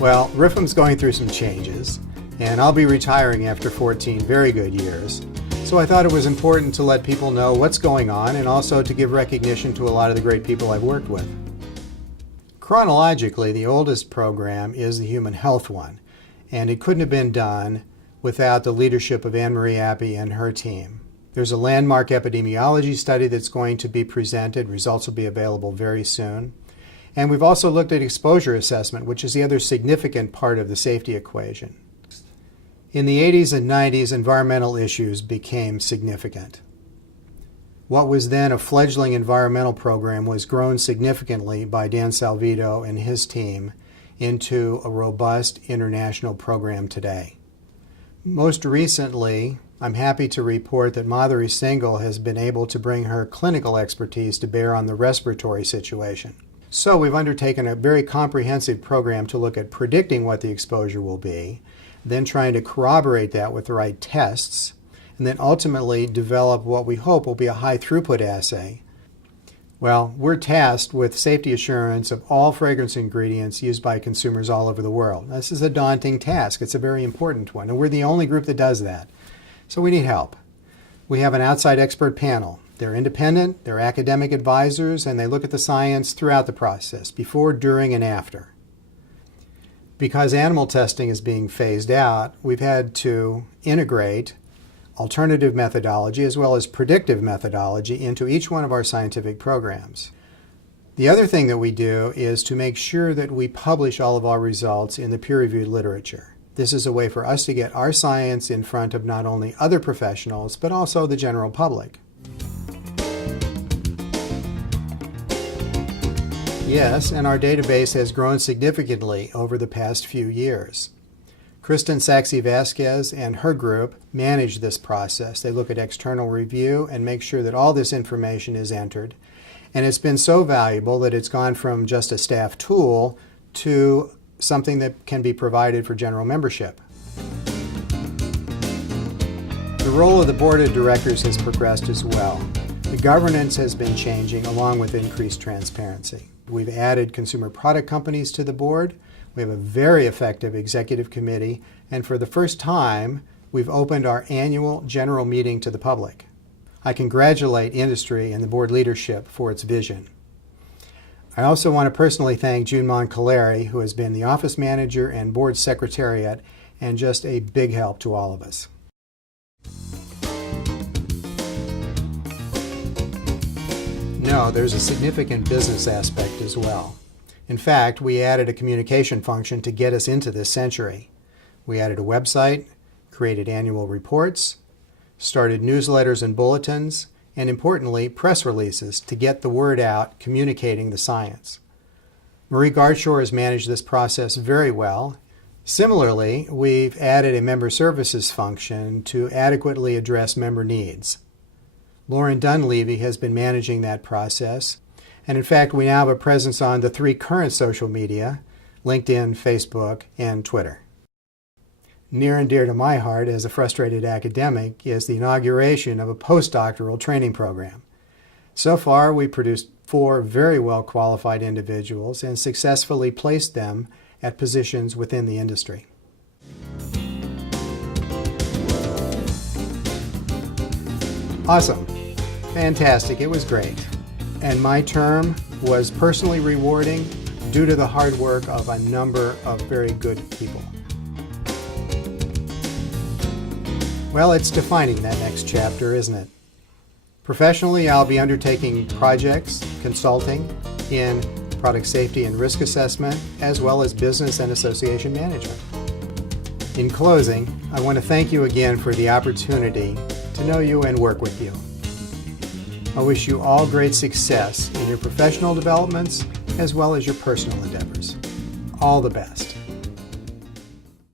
Well, RIFM's going through some changes, and I'll be retiring after 14 very good years. So I thought it was important to let people know what's going on and also to give recognition to a lot of the great people I've worked with. Chronologically, the oldest program is the human health one, and it couldn't have been done without the leadership of Anne Marie Appy and her team. There's a landmark epidemiology study that's going to be presented. Results will be available very soon. And we've also looked at exposure assessment, which is the other significant part of the safety equation. In the 80s and 90s, environmental issues became significant. What was then a fledgling environmental program was grown significantly by Dan Salvito and his team into a robust international program today. Most recently, I'm happy to report that Madhuri Singhal has been able to bring her clinical expertise to bear on the respiratory situation. So we've undertaken a very comprehensive program to look at predicting what the exposure will be, then trying to corroborate that with the right tests, and then ultimately develop what we hope will be a high throughput assay. Well, we're tasked with safety assurance of all fragrance ingredients used by consumers all over the world. This is a daunting task. It's a very important one, and we're the only group that does that. So we need help. We have an outside expert panel. They're independent, they're academic advisors, and they look at the science throughout the process, before, during, and after. Because animal testing is being phased out, we've had to integrate alternative methodology as well as predictive methodology into each one of our scientific programs. The other thing that we do is to make sure that we publish all of our results in the peer-reviewed literature. This is a way for us to get our science in front of not only other professionals, but also the general public. Yes, and our database has grown significantly over the past few years. Kristen Saxy-Vasquez and her group manage this process. They look at external review and make sure that all this information is entered. And it's been so valuable that it's gone from just a staff tool to something that can be provided for general membership. The role of the board of directors has progressed as well. The governance has been changing along with increased transparency. We've added consumer product companies to the board. We have a very effective executive committee, and for the first time, we've opened our annual general meeting to the public. I congratulate industry and the board leadership for its vision. I also want to personally thank June Moncaleri, who has been the office manager and board secretariat, and just a big help to all of us. No, there's a significant business aspect as well. In fact, we added a communication function to get us into this century. We added a website, created annual reports, started newsletters and bulletins, and importantly, press releases to get the word out communicating the science. Marie Garshore has managed this process very well. Similarly, we've added a member services function to adequately address member needs. Lauren Dunleavy has been managing that process. And in fact, we now have a presence on the 3 current social media, LinkedIn, Facebook, and Twitter. Near and dear to my heart as a frustrated academic is the inauguration of a postdoctoral training program. So far, we produced 4 very well qualified individuals and successfully placed them at positions within the industry. Awesome. Fantastic. It was great. And my term was personally rewarding due to the hard work of a number of very good people. Well, it's defining that next chapter, isn't it? Professionally, I'll be undertaking projects, consulting in product safety and risk assessment, as well as business and association management. In closing, I want to thank you again for the opportunity to know you and work with you. I wish you all great success in your professional developments as well as your personal endeavors. All the best.